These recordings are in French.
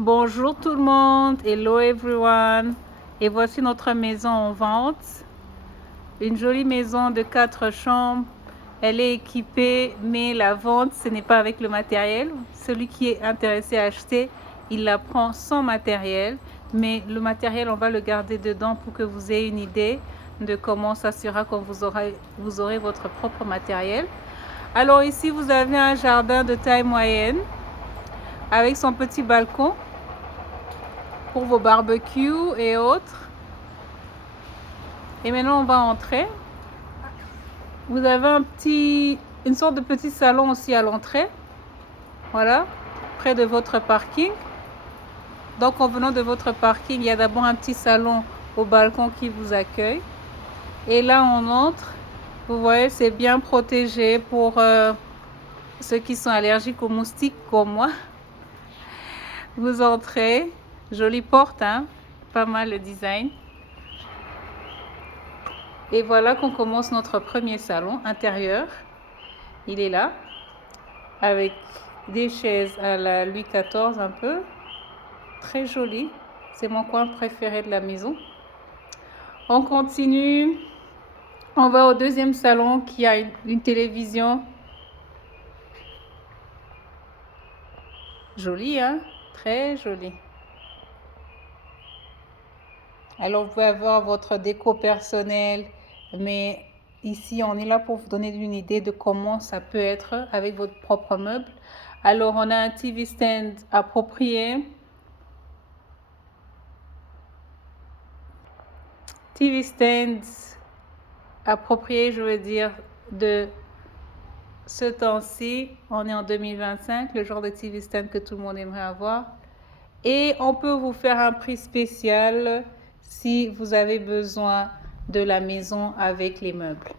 Bonjour tout le monde, hello everyone. Et voici notre maison en vente. Une jolie maison de 4 chambres. Elle est équipée, mais la vente, ce n'est pas avec le matériel. Celui qui est intéressé à acheter, il la prend sans matériel. Mais le matériel, on va le garder dedans pour que vous ayez une idée de comment ça sera quand vous aurez votre propre matériel. Alors ici, vous avez un jardin de taille moyenne avec son petit balcon pour vos barbecues et autres. Et maintenant, on va entrer. Vous avez une sorte de petit salon aussi à l'entrée. Voilà, près de votre parking. Donc, en venant de votre parking, il y a d'abord un petit salon au balcon qui vous accueille. Et là, on entre. Vous voyez, c'est bien protégé pour ceux qui sont allergiques aux moustiques comme moi. Vous entrez. Jolie porte, hein? Pas mal le design. Et voilà qu'on commence notre premier salon intérieur. Il est là, avec des chaises à la Louis XIV un peu. Très joli. C'est mon coin préféré de la maison. On continue. On va au deuxième salon qui a une télévision. Jolie, hein? Très jolie. Alors, vous pouvez avoir votre déco personnelle, mais ici, on est là pour vous donner une idée de comment ça peut être avec votre propre meuble. Alors, on a un TV stand approprié. TV stands approprié, je veux dire, de ce temps-ci. On est en 2025, le genre de TV stand que tout le monde aimerait avoir. Et on peut vous faire un prix spécial si vous avez besoin de la maison avec les meubles.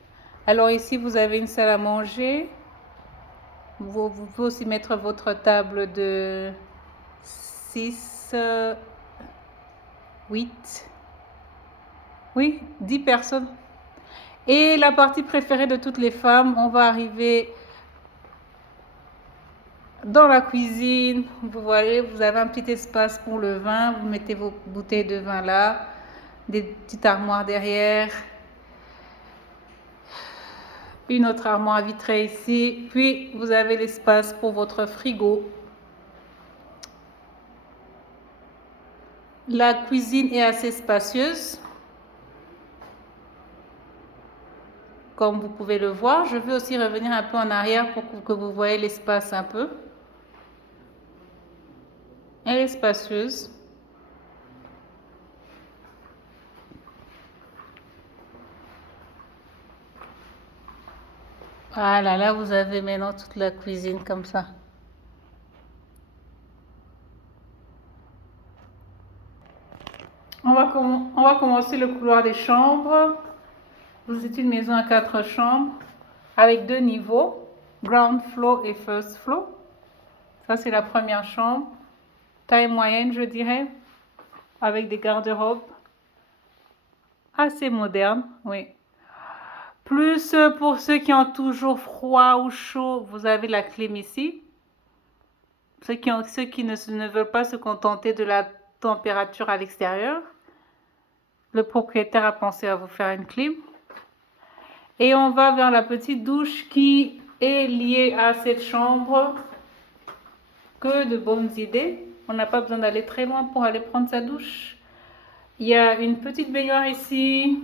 Alors ici, vous avez une salle à manger. Vous pouvez aussi mettre votre table de 6, 8, oui, 10 personnes. Et la partie préférée de toutes les femmes, on va arriver dans la cuisine. Vous voyez, vous avez un petit espace pour le vin. Vous mettez vos bouteilles de vin là, des petites armoires derrière. Une autre armoire vitrée ici. Puis, vous avez l'espace pour votre frigo. La cuisine est assez spacieuse, comme vous pouvez le voir. Je vais aussi revenir un peu en arrière pour que vous voyez l'espace un peu. Elle est spacieuse. Voilà, là vous avez maintenant toute la cuisine comme ça. On va commencer le couloir des chambres. Vous êtes une maison à 4 chambres avec 2 niveaux, ground floor et first floor. Ça c'est la première chambre, taille moyenne je dirais, avec des garde-robes assez modernes, oui. Plus pour ceux qui ont toujours froid ou chaud, vous avez la clim ici. Ceux qui ne veulent pas se contenter de la température à l'extérieur, le propriétaire a pensé à vous faire une clim. Et on va vers la petite douche qui est liée à cette chambre. Que de bonnes idées. On n'a pas besoin d'aller très loin pour aller prendre sa douche. Il y a une petite baignoire ici.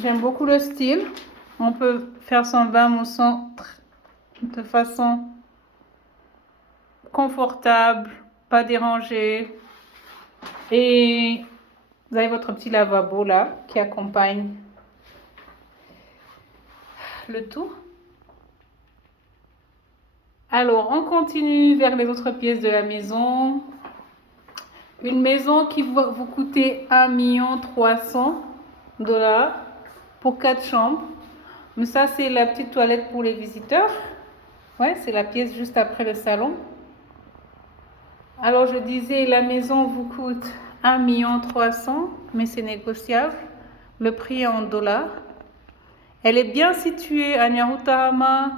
J'aime beaucoup le style. On peut faire son bain moussant de façon confortable, pas dérangée. Et vous avez votre petit lavabo là qui accompagne le tout. Alors, on continue vers les autres pièces de la maison. Une maison qui va vous coûter 1 300 000 $ pour 4 chambres. Mais ça, c'est la petite toilette pour les visiteurs. Ouais, c'est la pièce juste après le salon. Alors, je disais, la maison vous coûte 1 300 000 $, mais c'est négociable. Le prix est en dollars. Elle est bien située à Nyarutarama,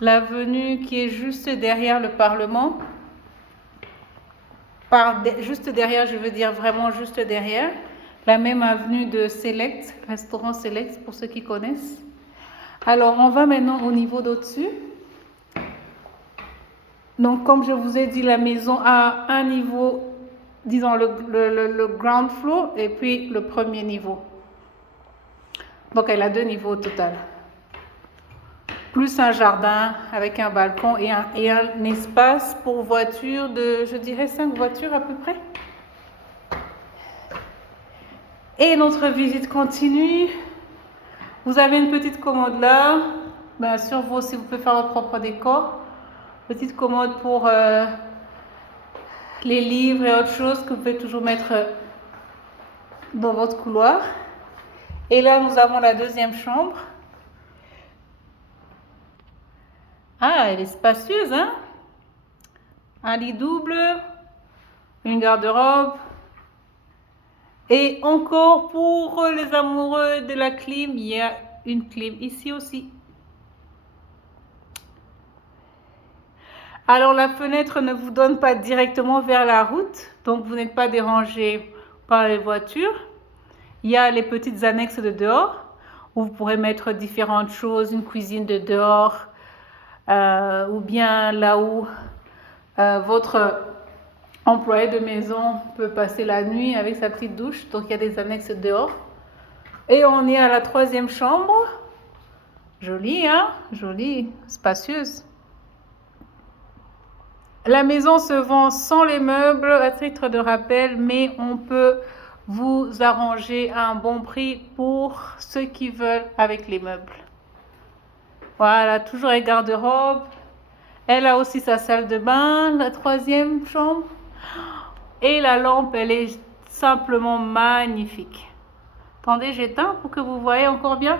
l'avenue qui est juste derrière le Parlement. juste derrière, je veux dire vraiment juste derrière, la même avenue de Select, restaurant Select pour ceux qui connaissent. Alors, on va maintenant au niveau d'au-dessus. Donc, comme je vous ai dit, la maison a un niveau, disons le ground floor et puis le premier niveau. Donc, elle a 2 niveaux au total. Plus un jardin avec un balcon et un espace pour voitures de, je dirais, 5 voitures à peu près. Et notre visite continue. Vous avez une petite commode là. Bien sûr, vous aussi, vous pouvez faire votre propre décor. Petite commode pour les livres et autres choses que vous pouvez toujours mettre dans votre couloir. Et là, nous avons la deuxième chambre. Ah, elle est spacieuse, hein? Un lit double, une garde-robe. Et encore pour les amoureux de la clim, il y a une clim ici aussi. Alors la fenêtre ne vous donne pas directement vers la route, donc vous n'êtes pas dérangé par les voitures. Il y a les petites annexes de dehors où vous pourrez mettre différentes choses, une cuisine de dehors, ou bien là où votre employé de maison peut passer la nuit avec sa petite douche. Donc il y a des annexes dehors. Et on est à la 3e chambre. Jolie, hein? Jolie, spacieuse. La maison se vend sans les meubles à titre de rappel, mais on peut vous arranger à un bon prix pour ceux qui veulent avec les meubles. Voilà, toujours un garde-robe. Elle a aussi sa salle de bain, la 3e chambre. Et la lampe, elle est simplement magnifique. Attendez, j'éteins pour que vous voyez encore bien.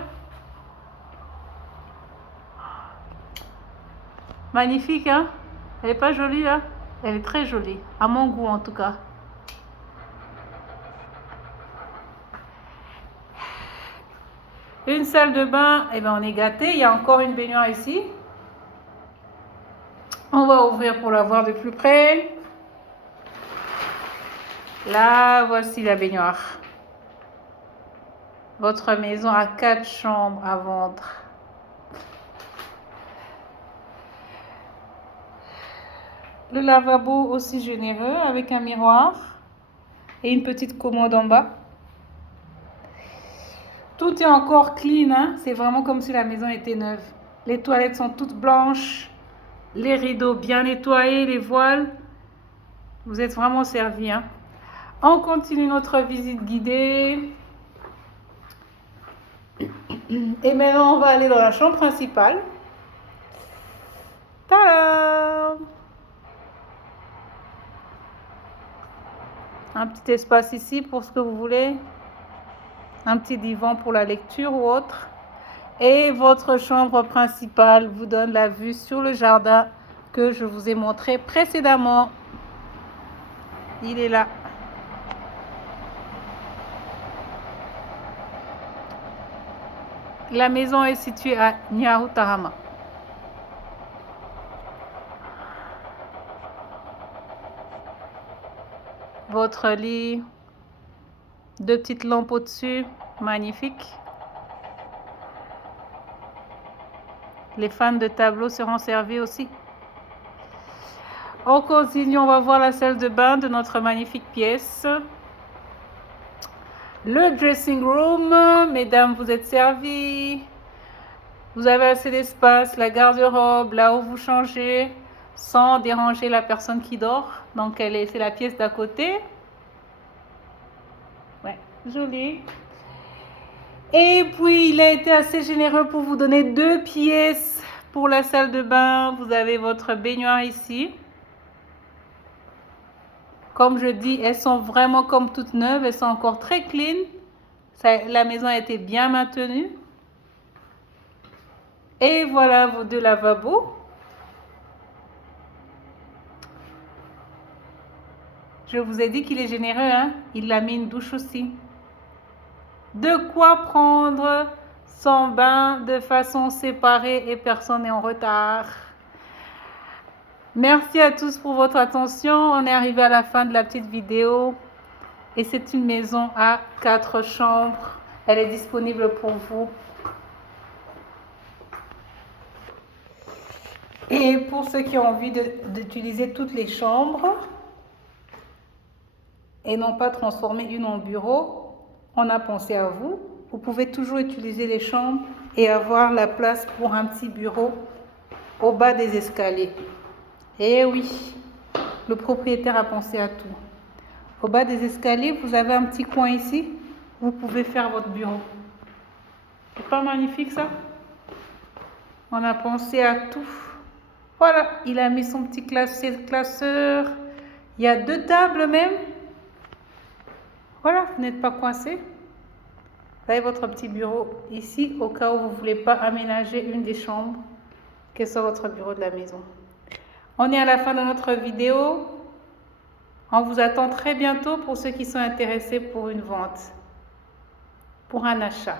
Magnifique, hein? Elle n'est pas jolie, là? Elle est très jolie, à mon goût en tout cas. Une salle de bain, eh bien on est gâté. Il y a encore une baignoire ici. On va ouvrir pour la voir de plus près. Là, voici la baignoire. Votre maison a 4 chambres à vendre. Le lavabo aussi généreux avec un miroir et une petite commode en bas. Tout est encore clean, hein? C'est vraiment comme si la maison était neuve. Les toilettes sont toutes blanches, les rideaux bien nettoyés, les voiles. Vous êtes vraiment servis, hein? On continue notre visite guidée. Et maintenant, on va aller dans la chambre principale. Tadam! Un petit espace ici pour ce que vous voulez. Un petit divan pour la lecture ou autre. Et votre chambre principale vous donne la vue sur le jardin que je vous ai montré précédemment. Il est là. La maison est située à Nyahutahama. Votre lit, 2 petites lampes au-dessus, magnifique. Les fans de tableaux seront servis aussi. On continue, on va voir la salle de bain de notre magnifique pièce. Le dressing room, mesdames, vous êtes servies. Vous avez assez d'espace, la garde-robe, là où vous changez, sans déranger la personne qui dort. Donc, c'est la pièce d'à côté. Ouais, joli. Et puis, il a été assez généreux pour vous donner 2 pièces pour la salle de bain. Vous avez votre baignoire ici. Comme je dis, elles sont vraiment comme toutes neuves. Elles sont encore très clean. La maison a été bien maintenue. Et voilà vos 2 lavabos. Je vous ai dit qu'il est généreux, hein? Il a mis une douche aussi. De quoi prendre son bain de façon séparée et personne n'est en retard. Merci à tous pour votre attention. On est arrivé à la fin de la petite vidéo. Et c'est une maison à 4 chambres. Elle est disponible pour vous. Et pour ceux qui ont envie d'utiliser toutes les chambres et non pas transformer une en bureau, on a pensé à vous. Vous pouvez toujours utiliser les chambres et avoir la place pour un petit bureau au bas des escaliers. Eh oui, le propriétaire a pensé à tout. Au bas des escaliers, vous avez un petit coin ici. Vous pouvez faire votre bureau. C'est pas magnifique ça? On a pensé à tout. Voilà, il a mis son petit classeur. Il y a 2 tables même. Voilà, vous n'êtes pas coincé. Vous avez votre petit bureau ici au cas où vous ne voulez pas aménager une des chambres, que soit votre bureau de la maison. On est à la fin de notre vidéo. On vous attend très bientôt pour ceux qui sont intéressés pour une vente, pour un achat.